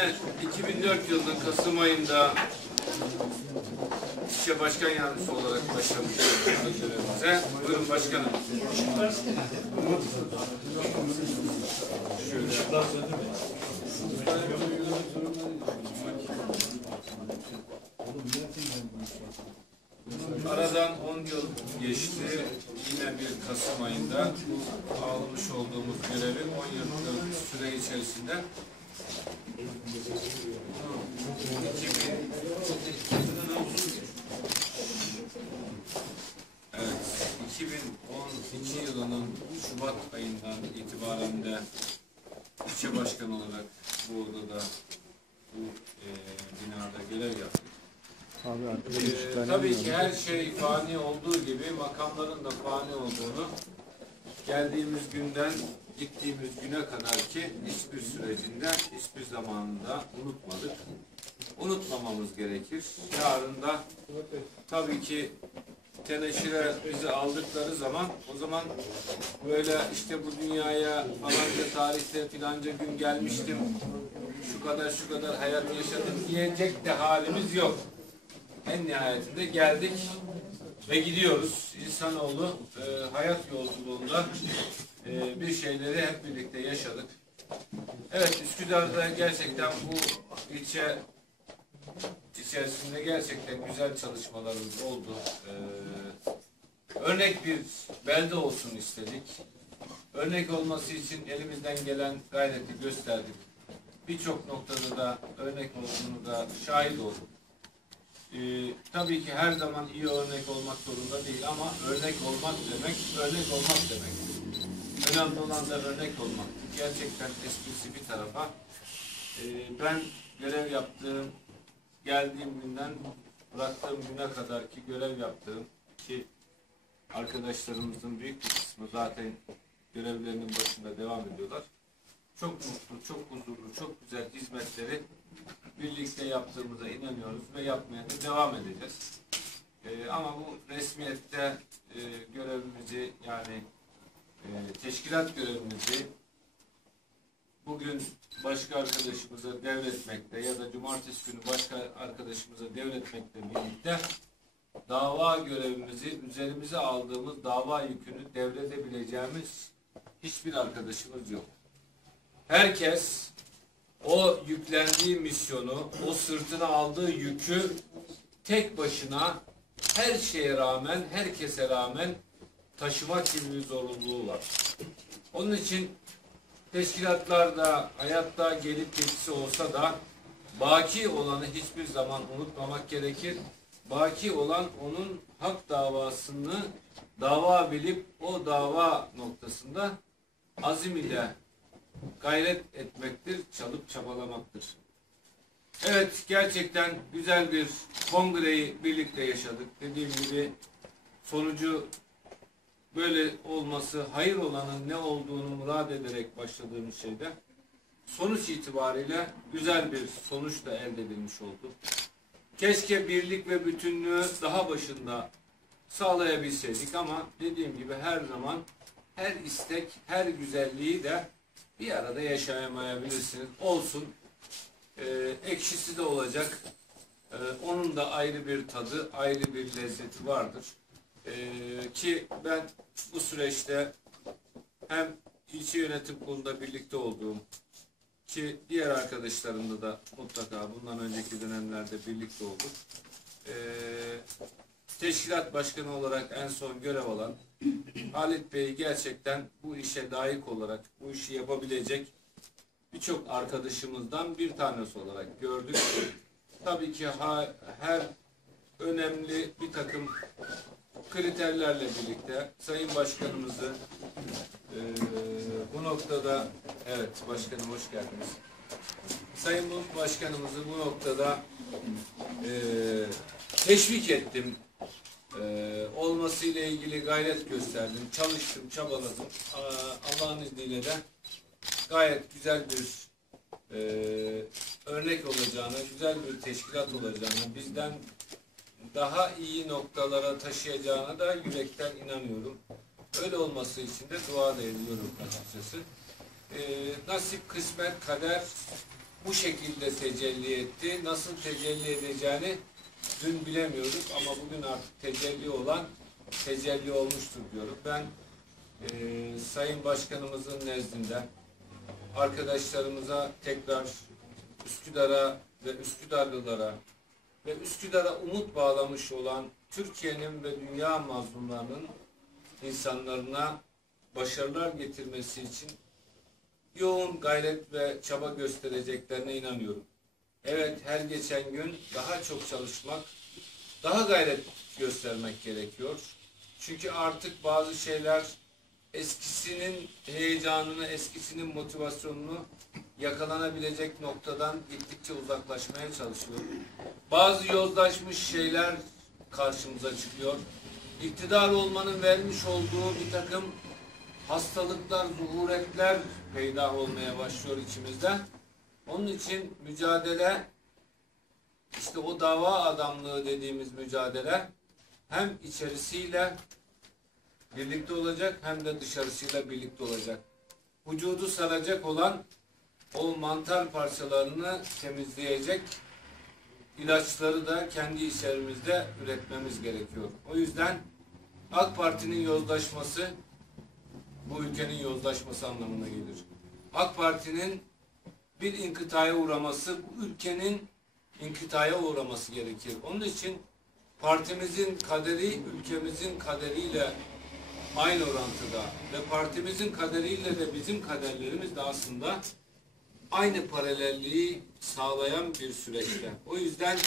Yine 2004 yılının Kasım ayında İşçi Başkan Yardımcısı olarak başlamıştık görevimize. Buyurun başkanım. Aradan 10 yıl geçti. Yine bir Kasım ayında almış olduğumuz görevi 10 yıllık süre içerisinde 2000 Evet, 2012 yılının Şubat ayından itibaren de ilçe başkanı olarak bu odada, bu e, binada görev yaptık. Abi Ee, tabii ki her şey fani olduğu gibi makamların da fani olduğunu geldiğimiz günden gittiğimiz güne kadar ki hiçbir sürecinde hiçbir zamanında unutmadık. Unutmamamız gerekir. Yarın da tabii ki teneşire bizi aldıkları zaman o zaman böyle işte bu dünyaya falanca tarihte filanca gün gelmiştim şu kadar şu kadar hayat yaşadım diyecek de halimiz yok en nihayetinde geldik ve gidiyoruz. İnsanoğlu e, hayat yolculuğunda e, bir şeyleri hep birlikte yaşadık. Evet Üsküdar'da gerçekten bu ilçe içerisinde gerçekten güzel çalışmalarımız oldu. E, örnek bir belde olsun istedik. Örnek olması için elimizden gelen gayreti gösterdik. Birçok noktada da örnek olduğunu da şahit olduk. Ee, tabii ki her zaman iyi örnek olmak zorunda değil ama örnek olmak demek, örnek olmak demek. Önemli olan da örnek olmak. Gerçekten esprisi bir tarafa. Ee, ben görev yaptığım, geldiğim günden bıraktığım güne kadar ki görev yaptığım ki arkadaşlarımızın büyük bir kısmı zaten görevlerinin başında devam ediyorlar. Çok mutlu, çok huzurlu, çok güzel hizmetleri birlikte yaptığımıza inanıyoruz ve yapmaya da devam edeceğiz. Ee, ama bu resmiyette e, görevimizi yani e, teşkilat görevimizi bugün başka arkadaşımıza devretmekle ya da cumartesi günü başka arkadaşımıza devretmekle birlikte dava görevimizi üzerimize aldığımız dava yükünü devredebileceğimiz hiçbir arkadaşımız yok. Herkes o yüklendiği misyonu, o sırtına aldığı yükü tek başına her şeye rağmen, herkese rağmen taşımak gibi bir zorunluluğu var. Onun için teşkilatlarda hayatta gelip geçici olsa da baki olanı hiçbir zaman unutmamak gerekir. Baki olan onun hak davasını dava bilip o dava noktasında azim ile gayret etmektir, çalıp çabalamaktır. Evet, gerçekten güzel bir kongreyi birlikte yaşadık. Dediğim gibi sonucu böyle olması, hayır olanın ne olduğunu murad ederek başladığımız şeyde sonuç itibariyle güzel bir sonuç da elde edilmiş oldu. Keşke birlik ve bütünlüğü daha başında sağlayabilseydik ama dediğim gibi her zaman her istek, her güzelliği de bir arada yaşayamayabilirsiniz. Olsun. Ee, ekşisi de olacak. Ee, onun da ayrı bir tadı, ayrı bir lezzeti vardır. Ee, ki ben bu süreçte hem ilçe yönetim kurulunda birlikte olduğum ki diğer arkadaşlarımla da mutlaka bundan önceki dönemlerde birlikte olduk. Ee, teşkilat başkanı olarak en son görev alan Halit Bey gerçekten bu işe layık olarak bu işi yapabilecek birçok arkadaşımızdan bir tanesi olarak gördük. Tabii ki ha, her önemli bir takım kriterlerle birlikte Sayın Başkanımızı e, bu noktada evet başkanım hoş geldiniz. Sayın Başkanımızı bu noktada e, teşvik ettim e, olması ile ilgili gayret gösterdim. Çalıştım, çabaladım. Allah'ın izniyle de gayet güzel bir e, örnek olacağına, güzel bir teşkilat olacağına, bizden daha iyi noktalara taşıyacağına da yürekten inanıyorum. Öyle olması için de dua da ediyorum açıkçası. E, nasip, kısmet, kader bu şekilde tecelli etti. Nasıl tecelli edeceğini dün bilemiyoruz ama bugün artık tecelli olan tecelli olmuştur diyorum. Ben e, Sayın Başkanımızın nezdinde arkadaşlarımıza tekrar Üsküdar'a ve Üsküdarlılara ve Üsküdar'a umut bağlamış olan Türkiye'nin ve dünya mazlumlarının insanlarına başarılar getirmesi için yoğun gayret ve çaba göstereceklerine inanıyorum. Evet her geçen gün daha çok çalışmak, daha gayret göstermek gerekiyor. Çünkü artık bazı şeyler eskisinin heyecanını, eskisinin motivasyonunu yakalanabilecek noktadan gittikçe uzaklaşmaya çalışıyor. Bazı yozlaşmış şeyler karşımıza çıkıyor. İktidar olmanın vermiş olduğu bir takım hastalıklar, zuhuretler peydah olmaya başlıyor içimizde. Onun için mücadele işte o dava adamlığı dediğimiz mücadele hem içerisiyle birlikte olacak hem de dışarısıyla birlikte olacak. Vücudu saracak olan o mantar parçalarını temizleyecek ilaçları da kendi içerimizde üretmemiz gerekiyor. O yüzden AK Parti'nin yozlaşması bu ülkenin yozlaşması anlamına gelir. AK Parti'nin bir inkıtaya uğraması bu ülkenin inkıtaya uğraması gerekir. Onun için partimizin kaderi ülkemizin kaderiyle aynı orantıda ve partimizin kaderiyle de bizim kaderlerimiz de aslında aynı paralelliği sağlayan bir süreçte. O yüzden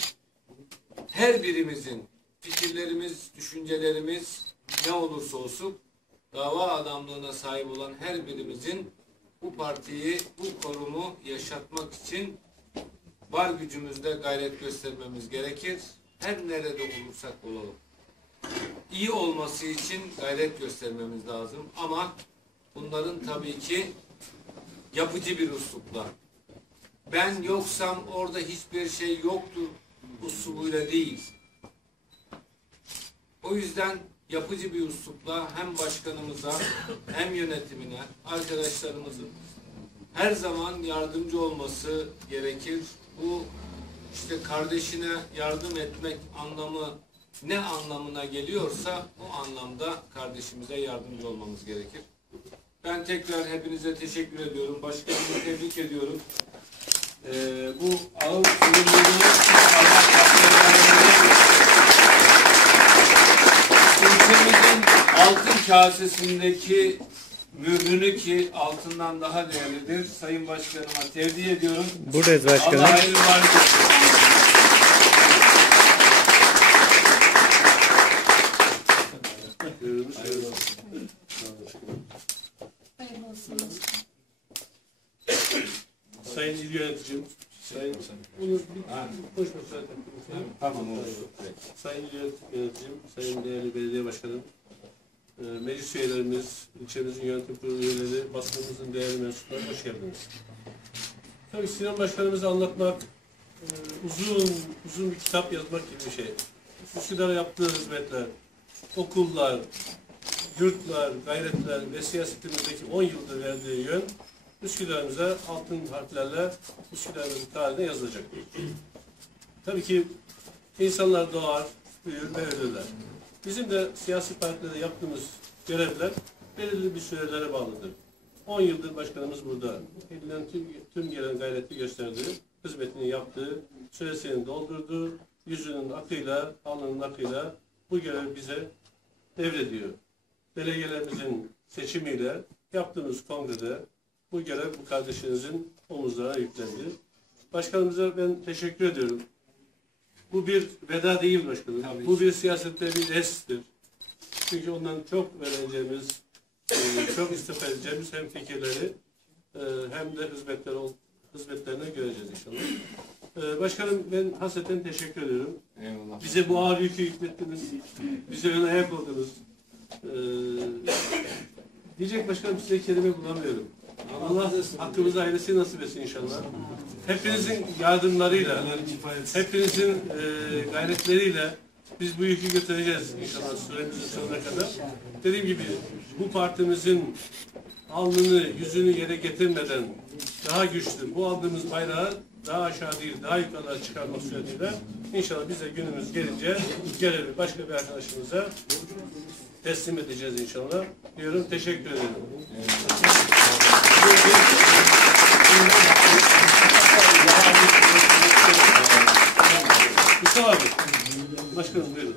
her birimizin fikirlerimiz, düşüncelerimiz ne olursa olsun dava adamlığına sahip olan her birimizin bu partiyi, bu korumu yaşatmak için var gücümüzde gayret göstermemiz gerekir. Her nerede olursak olalım. İyi olması için gayret göstermemiz lazım ama bunların tabii ki yapıcı bir uslupla. Ben yoksam orada hiçbir şey yoktur usulüyle değil. O yüzden yapıcı bir uslupla hem başkanımıza hem yönetimine, arkadaşlarımızın her zaman yardımcı olması gerekir. Bu işte kardeşine yardım etmek anlamı ne anlamına geliyorsa o anlamda kardeşimize yardımcı olmamız gerekir. Ben tekrar hepinize teşekkür ediyorum. Başkanımı tebrik ediyorum. Ee, bu ağır sorumluluğu ülkemizin altın kasesindeki mührünü ki altından daha değerlidir. Sayın Başkanıma tevdi ediyorum. Buradayız başkanım. Allah hayırlı var olsun. Hayırlı olsun. Sayın İl Yöneticim, Sayın Bunu bir Tamam olur. Sayın Yöneticim, Sayın değerli belediye başkanım, e, meclis üyelerimiz, ilçemizin yönetim kurulu üyeleri, basınımızın değerli mensupları hoş geldiniz. Tabii Sinan Başkanımızı anlatmak, e, uzun uzun bir kitap yazmak gibi bir şey. Üsküdar'a yaptığı hizmetler, okullar, yurtlar, gayretler ve siyasetimizdeki 10 yıldır verdiği yön Üsküdar'ımıza altın harflerle Üsküdar'ımızın tarihine yazılacak. Tabii ki insanlar doğar, büyür ve ölürler. Bizim de siyasi partilerde yaptığımız görevler belirli bir sürelere bağlıdır. 10 yıldır başkanımız burada. Elinden tüm, tüm gelen gayreti gösterdi. Hizmetini yaptı. Süresini doldurdu. Yüzünün akıyla, alnının akıyla bu görev bize devrediyor. Delegelerimizin seçimiyle yaptığımız kongrede bu görev bu kardeşinizin omuzlarına yüklendi. Başkanımıza ben teşekkür ediyorum. Bu bir veda değil başkanım. Tabii bu ki. bir siyasette bir restir. Çünkü ondan çok öğreneceğimiz, e, çok istifade edeceğimiz hem fikirleri e, hem de hizmetler ol, hizmetlerini göreceğiz inşallah. E, Başkanım ben hasreten teşekkür ediyorum. Eyvallah. Bize bu ağır yükü yüklettiniz. Bize ön ayak oldunuz. Diyecek başkanım size kelime bulamıyorum. Allah hakkımızda hayırlısı nasip etsin inşallah. Hepinizin yardımlarıyla, hepinizin e, gayretleriyle biz bu yükü götüreceğiz inşallah süremizin sonuna kadar. Dediğim gibi bu partimizin alnını, yüzünü yere getirmeden daha güçlü bu aldığımız bayrağı daha aşağı değil, daha yukarıda çıkarmak suretiyle inşallah bize günümüz gelince görevi başka bir arkadaşımıza teslim edeceğiz inşallah. Diyorum teşekkür ederim. Mustafa abi. Başkanım buyurun.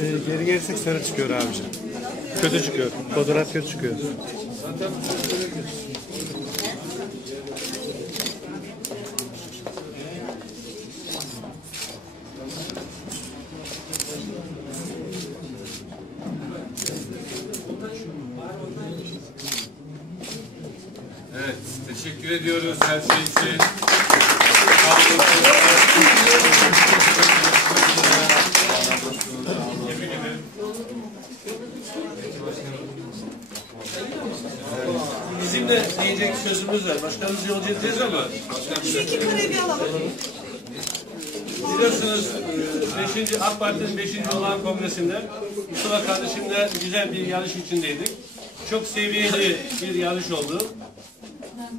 Ee, geri gelirsek sarı çıkıyor abicim. Kötü çıkıyor. Fotoğraf kötü çıkıyor. Evet, teşekkür ediyoruz her şey için. Bizim de diyecek sözümüz var. Başkanımız yolcu edeceğiz ama İki karevi alalım. biliyorsunuz 5. AK Parti'nin 5. olan kongresinde Mustafa kardeşimle güzel bir yarış içindeydik. Çok seviyeli bir yarış oldu.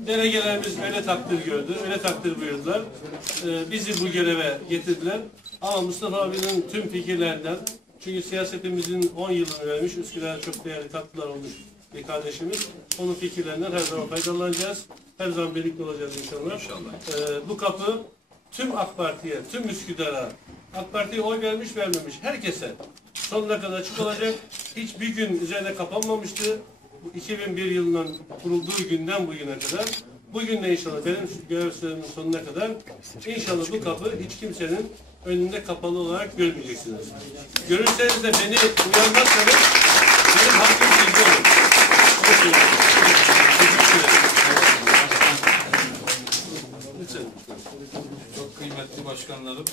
Delegelerimiz öyle takdir gördü, öyle takdir buyurdular. Ee, bizi bu göreve getirdiler. Ama Mustafa abinin tüm fikirlerinden, çünkü siyasetimizin 10 yılını vermiş, Üsküdar'a çok değerli katkılar olmuş bir kardeşimiz. Onun fikirlerinden her zaman faydalanacağız. Her zaman birlikte olacağız inşallah. İnşallah. bu kapı tüm AK Parti'ye, tüm Üsküdar'a, AK Parti'ye oy vermiş vermemiş herkese sonuna kadar açık olacak. Hiçbir gün üzerine kapanmamıştı. Bu 2001 yılından kurulduğu günden bugüne kadar bugün de inşallah benim görev süremimin sonuna kadar inşallah bu kapı hiç kimsenin önünde kapalı olarak görmeyeceksiniz. Görürseniz de beni uyarmazsanız benim hakkım sizde olur. Çok kıymetli başkanlarım,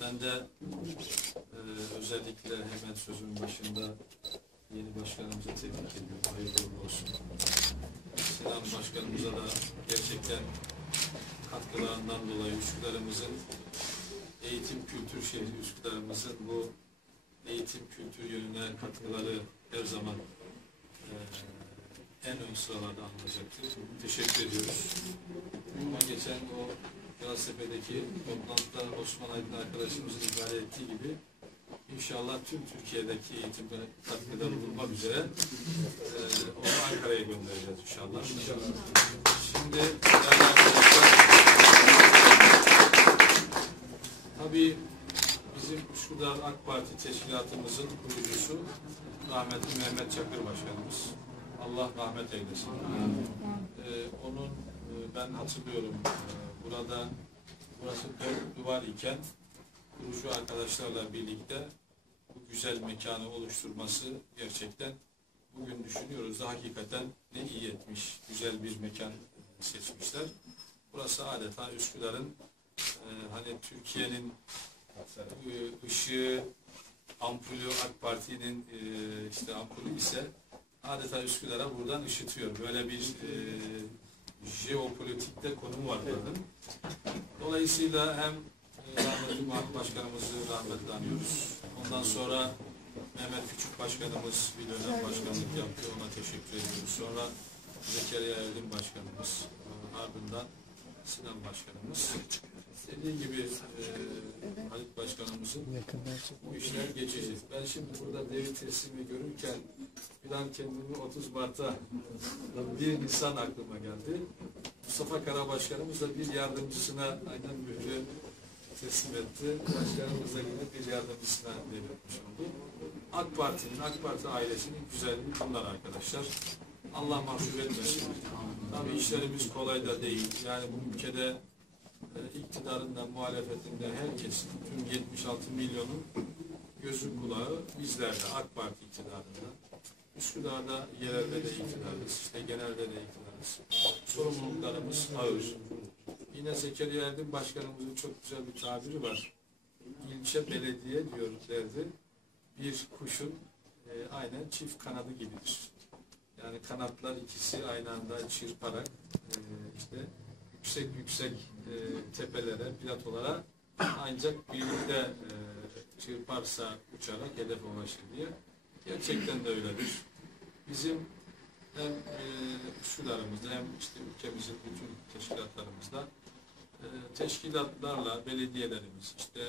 ben de e, özellikle hemen sözün başında yeni başkanımızı tebrik ediyorum. Hayırlı olsun. Sinan Başkanımıza da gerçekten katkılarından dolayı Üsküdar'ımızın eğitim kültür şehri Üsküdar'ımızın bu eğitim kültür yönüne katkıları her zaman e, en ön sıralarda anılacaktır. Teşekkür ediyoruz. Ama geçen o Gaztepe'deki toplantıda Osman Aydın arkadaşımızın ifade ettiği gibi inşallah tüm Türkiye'deki eğitimde katkıda bulunmak üzere e, onu Ankara'ya göndereceğiz inşallah. Şimdi değerli arkadaşlar tabii bizim Üsküdar AK Parti teşkilatımızın kurucusu rahmetli Mehmet Çakır Başkanımız. Allah rahmet eylesin. Ee, onun e, ben hatırlıyorum e, burada burası dört duvar iken kurucu arkadaşlarla birlikte bu güzel mekanı oluşturması gerçekten bugün düşünüyoruz da hakikaten ne iyi etmiş, güzel bir mekan e, seçmişler. Burası adeta Üsküdar'ın e, hani Türkiye'nin ışığı, ampulü AK Parti'nin e, işte ampulü ise adeta Üsküdar'a buradan ışıtıyor. Böyle bir e, jeopolitikte konum var buranın. Dolayısıyla hem e, rahmetli Muhat Başkanımızı rahmetle anıyoruz. Ondan sonra Mehmet Küçük Başkanımız bir dönem başkanlık yaptı. Ona teşekkür ediyoruz. Sonra Zekeriya Erdin Başkanımız. e, Ardından Sinan Başkanımız. Dediği gibi e, Halit Başkanımızın bu işler geçici. Ben şimdi burada devi teslimi görürken bir an kendimi 30 Mart'a bir Nisan aklıma geldi. Mustafa Kara Başkanımız da bir yardımcısına aynen mührü teslim etti. Başkanımız da yine bir yardımcısına devretmiş oldu. AK Parti'nin, AK Parti ailesinin güzelliği bunlar arkadaşlar. Allah mahcup etmesin. Tabii işlerimiz kolay da değil. Yani bu ülkede e, iktidarında, muhalefetinde herkesin, tüm 76 milyonun gözü kulağı bizlerde, AK Parti iktidarında. Üsküdar'da yerelde de iktidarız, işte genelde de iktidarız. Sorumluluklarımız ağır. Yine Zekeriya Erdin Başkanımızın çok güzel bir tabiri var. İlçe belediye diyor derdi. Bir kuşun e, aynen çift kanadı gibidir. Yani kanatlar ikisi aynı anda çırparak e, işte yüksek yüksek tepelere, platolara ancak birlikte e, çırparsa uçarak hedefe ulaşır. Gerçekten de öyledir. Bizim hem e, üsküdarımızda hem işte ülkemizin bütün teşkilatlarımızda e, teşkilatlarla belediyelerimiz, işte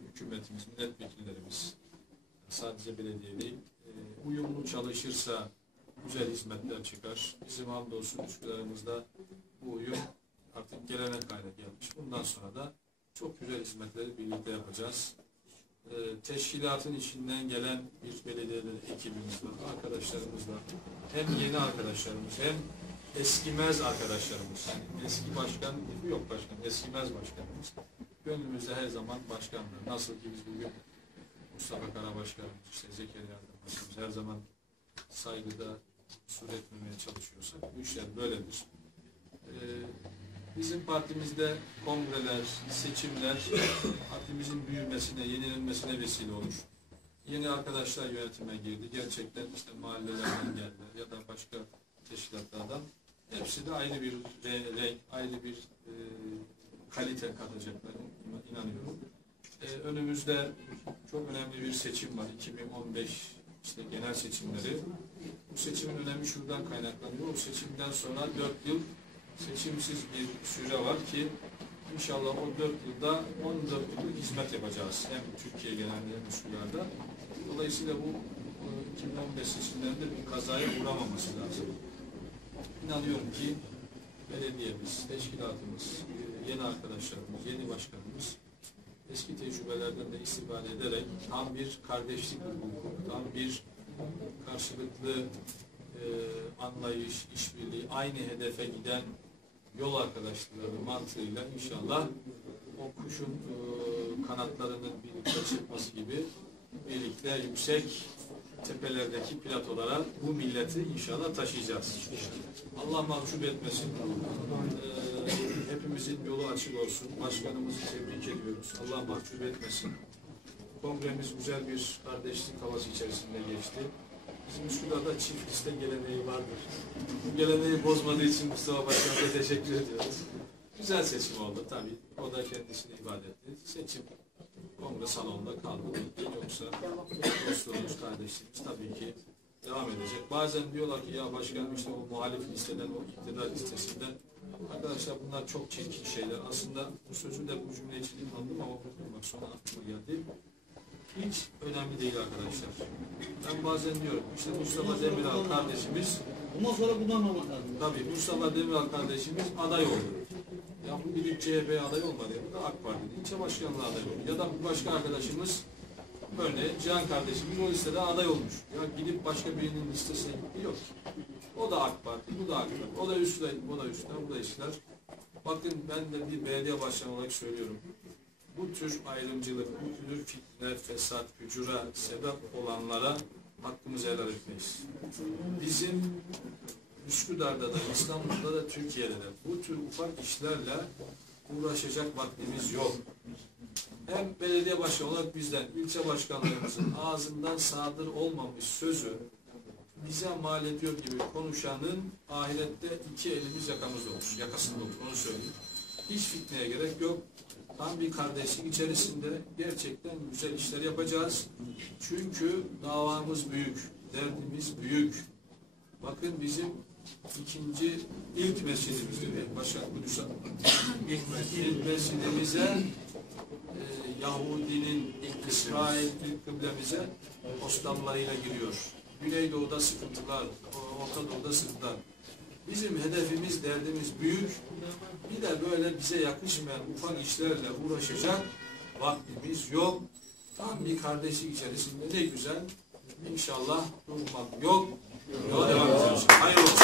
hükümetimiz, milletvekillerimiz sadece belediye değil, e, uyumlu çalışırsa güzel hizmetler çıkar. Bizim hamdolsun Üsküdar'ımızda bu uyum artık gelenek haline gelmiş. Bundan sonra da çok güzel hizmetleri birlikte yapacağız. E, teşkilatın içinden gelen bir belediyede ekibimiz var, arkadaşlarımız var. Hem yeni arkadaşlarımız hem eskimez arkadaşlarımız. Eski başkan yok başkan, eskimez başkanımız. Gönlümüzde her zaman başkanlar. Nasıl ki biz bugün Mustafa Karabaşkanımız, işte Zekeriya Başkanımız her zaman saygıda sur etmemeye çalışıyorsak bu işler böyledir. Ee, bizim partimizde kongreler, seçimler partimizin büyümesine, yenilenmesine vesile olur. Yeni arkadaşlar yönetime girdi. Gerçekten işte mahallelerden geldiler ya da başka teşkilatlardan. Hepsi de ayrı bir re- renk, ayrı bir e, kalite katacaklarına inanıyorum. E, önümüzde çok önemli bir seçim var. 2015 işte genel seçimleri. Bu seçimin önemi şuradan kaynaklanıyor. O seçimden sonra 4 yıl seçimsiz bir süre var ki inşallah o 4 yılda 14 yıl hizmet yapacağız. Hem Türkiye genelinde hem Üsküdar'da. Dolayısıyla bu e, 2015 seçimlerinde bir kazaya uğramaması lazım. İnanıyorum ki belediyemiz, teşkilatımız, yeni arkadaşlarımız, yeni başkanımız eski tecrübelerden de istifade ederek tam bir kardeşlik hukuku, tam bir karşılıklı e, anlayış, işbirliği, aynı hedefe giden yol arkadaşlığı mantığıyla inşallah o kuşun e, kanatlarının birlikte çırpması gibi birlikte yüksek tepelerdeki platolara bu milleti inşallah taşıyacağız. Allah mahcup etmesin. Ee, hepimizin yolu açık olsun. Başkanımızı tebrik ediyoruz. Allah mahcup etmesin. Kongremiz güzel bir kardeşlik havası içerisinde geçti. Bizim Üsküdar'da çift liste geleneği vardır. Bu geleneği bozmadığı için Mustafa Başkan'a teşekkür ediyoruz. Güzel seçim oldu tabii. O da kendisini ifade etti. Seçim kongre salonunda kaldı. Yoksa dostluğumuz, kardeşliğimiz tabii ki devam edecek. Bazen diyorlar ki ya başkanım işte o muhalif listeden, o iktidar listesinden Arkadaşlar bunlar çok çirkin şeyler. Aslında bu sözü de bu cümle için kullandım ama bak sonra aklıma geldi. Hiç önemli değil arkadaşlar. Ben bazen diyorum işte Mustafa Demiral kardeşimiz Bundan sonra bundan olmak lazım. Tabii Mustafa Demiral kardeşimiz aday oldu. Ya bu gidip CHP'ye aday olmadı. Ya. Bu da AK Parti'de ilçe başkanlığı aday oldu. Ya da bir başka arkadaşımız örneğin Can kardeşimiz o listede aday olmuş. Ya gidip başka birinin listesine gitti yok. O da AK Parti, bu da AK Parti. O da üstler, o da üstler, bu da üstler. Bakın ben de bir belediye başkanı olarak söylüyorum. Bu tür ayrımcılık, bu tür fitne, fesat, fücura sebep olanlara hakkımızı helal etmeyiz. Bizim Üsküdar'da da, İstanbul'da da, Türkiye'de de bu tür ufak işlerle uğraşacak vaktimiz yok. Hem belediye başkanı olarak bizden, ilçe başkanlarımızın ağzından sadır olmamış sözü bize mal ediyor gibi konuşanın ahirette iki elimiz yakamızda olur, yakasında olur, onu söyleyeyim. Hiç fitneye gerek yok. Tam bir kardeşlik içerisinde gerçekten güzel işler yapacağız. Çünkü davamız büyük, derdimiz büyük. Bakın bizim ikinci ilk mescidimiz diyor. Başkan Kudüs'e ilk, ilk mescidimize e, Yahudinin ilk İsrail ilk kıblemize Osmanlılarıyla giriyor. Güneydoğu'da sıkıntılar, Orta Doğu'da sıkıntılar. Bizim hedefimiz, derdimiz büyük. Bir de böyle bize yakışmayan ufak işlerle uğraşacak vaktimiz yok. Tam bir kardeşlik içerisinde ne güzel. İnşallah durmak yok. Yola devam edeceğiz. Hayırlı olsun.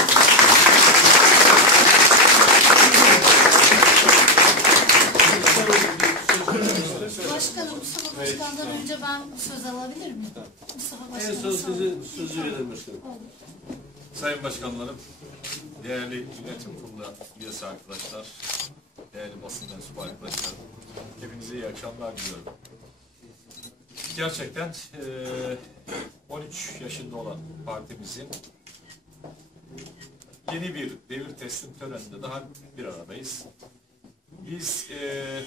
Başkanım Mustafa Başkan'dan önce ben söz alabilir miyim? Mustafa En Başkanım. son sağ olun. sizi sözü verelim başkanım. Sayın Başkanlarım, değerli yönetim kurulu üyesi arkadaşlar, değerli basın mensubu arkadaşlarım, hepinize iyi akşamlar diliyorum. Gerçekten eee 13 yaşında olan partimizin yeni bir devir teslim töreninde daha bir aradayız. Biz eee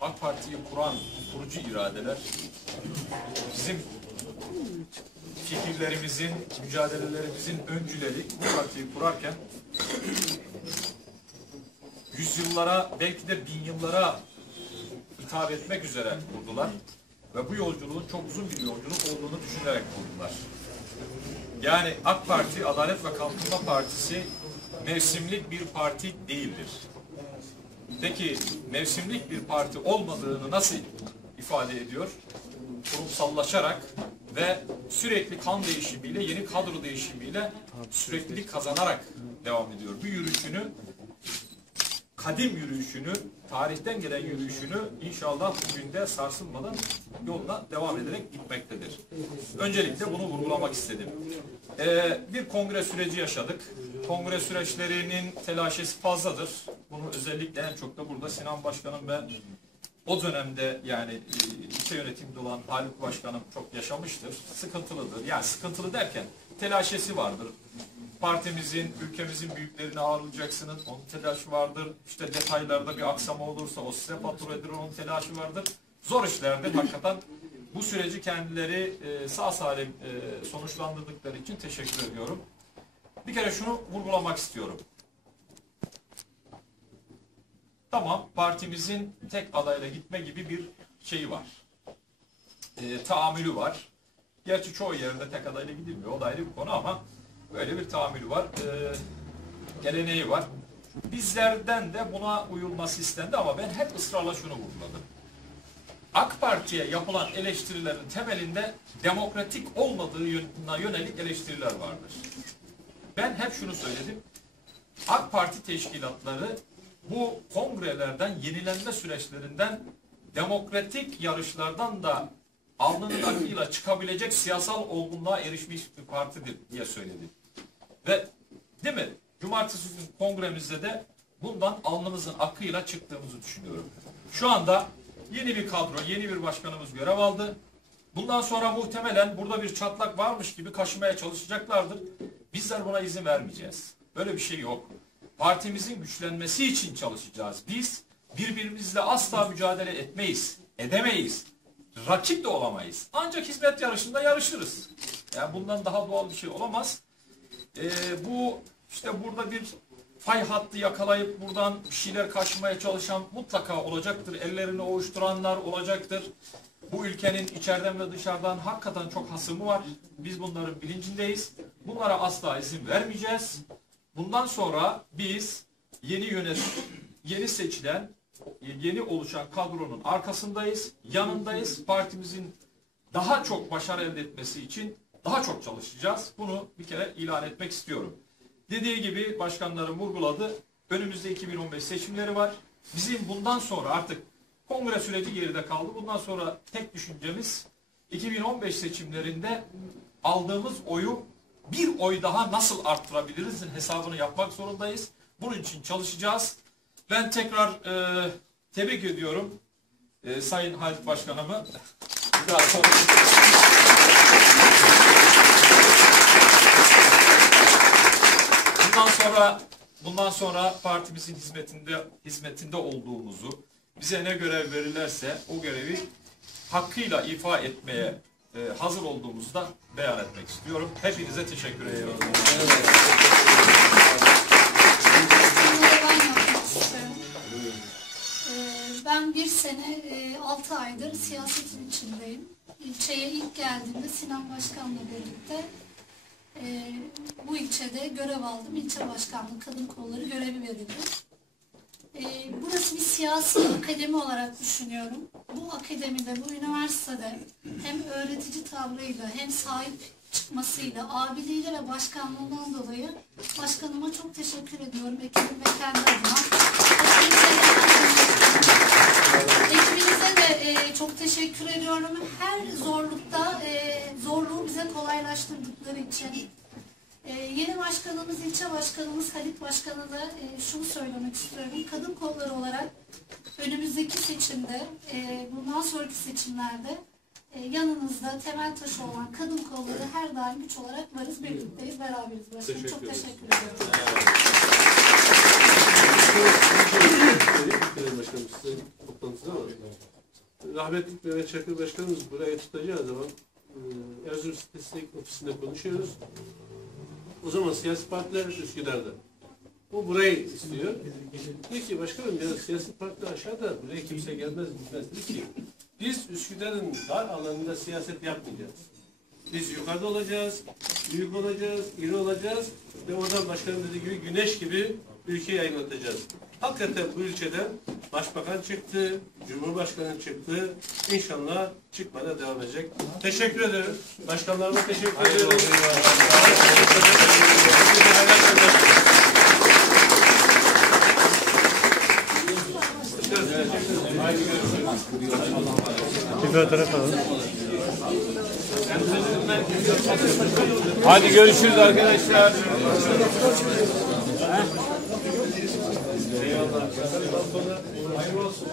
AK Parti'yi kuran kurucu iradeler bizim fikirlerimizin, mücadelelerimizin öncüleri bu partiyi kurarken yüzyıllara belki de bin yıllara hitap etmek üzere kurdular. Ve bu yolculuğun çok uzun bir yolculuk olduğunu düşünerek kurdular. Yani AK Parti, Adalet ve Kalkınma Partisi mevsimlik bir parti değildir. Peki mevsimlik bir parti olmadığını nasıl ifade ediyor? Kurumsallaşarak ve sürekli kan değişimiyle, yeni kadro değişimiyle süreklilik kazanarak devam ediyor. Bu yürüyüşünü kadim yürüyüşünü, tarihten gelen yürüyüşünü inşallah bugün de sarsılmadan yoluna devam ederek gitmektedir. Öncelikle bunu vurgulamak istedim. Ee, bir kongre süreci yaşadık. Kongre süreçlerinin telaşesi fazladır. Bunu özellikle en çok da burada Sinan Başkanım ve o dönemde yani e, ilçe yönetiminde olan Haluk Başkanım çok yaşamıştır. Sıkıntılıdır. Yani sıkıntılı derken telaşesi vardır. Partimizin, ülkemizin büyüklerini ağırlayacaksınız. Onun telaşı vardır. İşte detaylarda bir aksama olursa o size fatura edilir. Onun telaşı vardır. Zor işlerdir hakikaten. Bu süreci kendileri e, sağ salim e, sonuçlandırdıkları için teşekkür ediyorum. Bir kere şunu vurgulamak istiyorum. Tamam partimizin tek adayla gitme gibi bir şeyi var. E, tahammülü var. Gerçi çoğu yerde tek adayla gidilmiyor. O da ayrı bir konu ama böyle bir tahammülü var. E, geleneği var. Bizlerden de buna uyulması istendi ama ben hep ısrarla şunu vurguladım. AK Parti'ye yapılan eleştirilerin temelinde demokratik olmadığı yönelik eleştiriler vardır. Ben hep şunu söyledim. AK Parti teşkilatları bu kongrelerden, yenilenme süreçlerinden, demokratik yarışlardan da alnının akıyla çıkabilecek siyasal olgunluğa erişmiş bir partidir diye söyledi. Ve değil mi? Cumartesi günü kongremizde de bundan alnımızın akıyla çıktığımızı düşünüyorum. Şu anda yeni bir kadro, yeni bir başkanımız görev aldı. Bundan sonra muhtemelen burada bir çatlak varmış gibi kaşımaya çalışacaklardır. Bizler buna izin vermeyeceğiz. Böyle bir şey yok. Partimizin güçlenmesi için çalışacağız. Biz birbirimizle asla mücadele etmeyiz, edemeyiz. Rakip de olamayız. Ancak hizmet yarışında yarışırız. Yani bundan daha doğal bir şey olamaz. Ee, bu işte burada bir fay hattı yakalayıp buradan bir şeyler kaşımaya çalışan mutlaka olacaktır. Ellerini ovuşturanlar olacaktır. Bu ülkenin içeriden ve dışarıdan hakikaten çok hasımı var. Biz bunların bilincindeyiz. Bunlara asla izin vermeyeceğiz. Bundan sonra biz yeni yönet yeni seçilen yeni oluşan kadronun arkasındayız, yanındayız. Partimizin daha çok başarı elde etmesi için daha çok çalışacağız. Bunu bir kere ilan etmek istiyorum. Dediği gibi başkanlarım vurguladı. Önümüzde 2015 seçimleri var. Bizim bundan sonra artık kongre süreci geride kaldı. Bundan sonra tek düşüncemiz 2015 seçimlerinde aldığımız oyu bir oy daha nasıl arttırabiliriz hesabını yapmak zorundayız. Bunun için çalışacağız. Ben tekrar e, tebrik ediyorum e, Sayın Halit Başkanımı. Bundan sonra bundan sonra partimizin hizmetinde hizmetinde olduğumuzu bize ne görev verirlerse o görevi hakkıyla ifa etmeye e, hazır olduğumuzu da beyan etmek istiyorum. Hepinize teşekkür ediyorum. Ee, Ben bir sene, e, altı aydır siyasetin içindeyim. İlçeye ilk geldiğimde Sinan Başkan'la birlikte e, bu ilçede görev aldım. İlçe başkanlığı kadın kolları görevi verildi. E, burası bir siyasi akademi olarak düşünüyorum. Bu akademide, bu üniversitede hem öğretici tavrıyla hem sahip çıkmasıyla, abiliğiyle ve başkanlığından dolayı başkanıma çok teşekkür ediyorum. Ekibim ve kendi adıma. Ekibimize de e, çok teşekkür ediyorum. Her zorlukta e, zorluğu bize kolaylaştırdıkları için. E, yeni başkanımız, ilçe başkanımız Halit Başkan'a da e, şunu söylemek istiyorum. Kadın kolları olarak önümüzdeki seçimde, e, bundan sonraki seçimlerde e, yanınızda temel taşı olan kadın kolları her daim güç olarak varız, birlikteyiz, beraberiz başkanım. Teşekkür Çok teşekkür ediyorum. Sayın Başkanım sizin toplantınızda var. Rahmetli Mehmet Çakır Başkanımız burayı tutacağı zaman Erzurum Statistik Ofisi'nde konuşuyoruz. O zaman siyasi partiler Üsküdar'da. O burayı istiyor. Diyor ki başkanım ya siyasi partiler aşağıda buraya kimse gelmez gitmez. Diyor ki biz Üsküdar'ın dar alanında siyaset yapmayacağız. Biz yukarıda olacağız, büyük olacağız, iri olacağız ve oradan başkanım dediği gibi güneş gibi ülkeyi aydınlatacağız. Hakikaten bu ülkeden başbakan çıktı, cumhurbaşkanı çıktı. İnşallah çıkmaya devam edecek. Teşekkür ederim. Başkanlarıma teşekkür ediyorum. Bir alalım. Hadi görüşürüz arkadaşlar. Hayırlı olsun.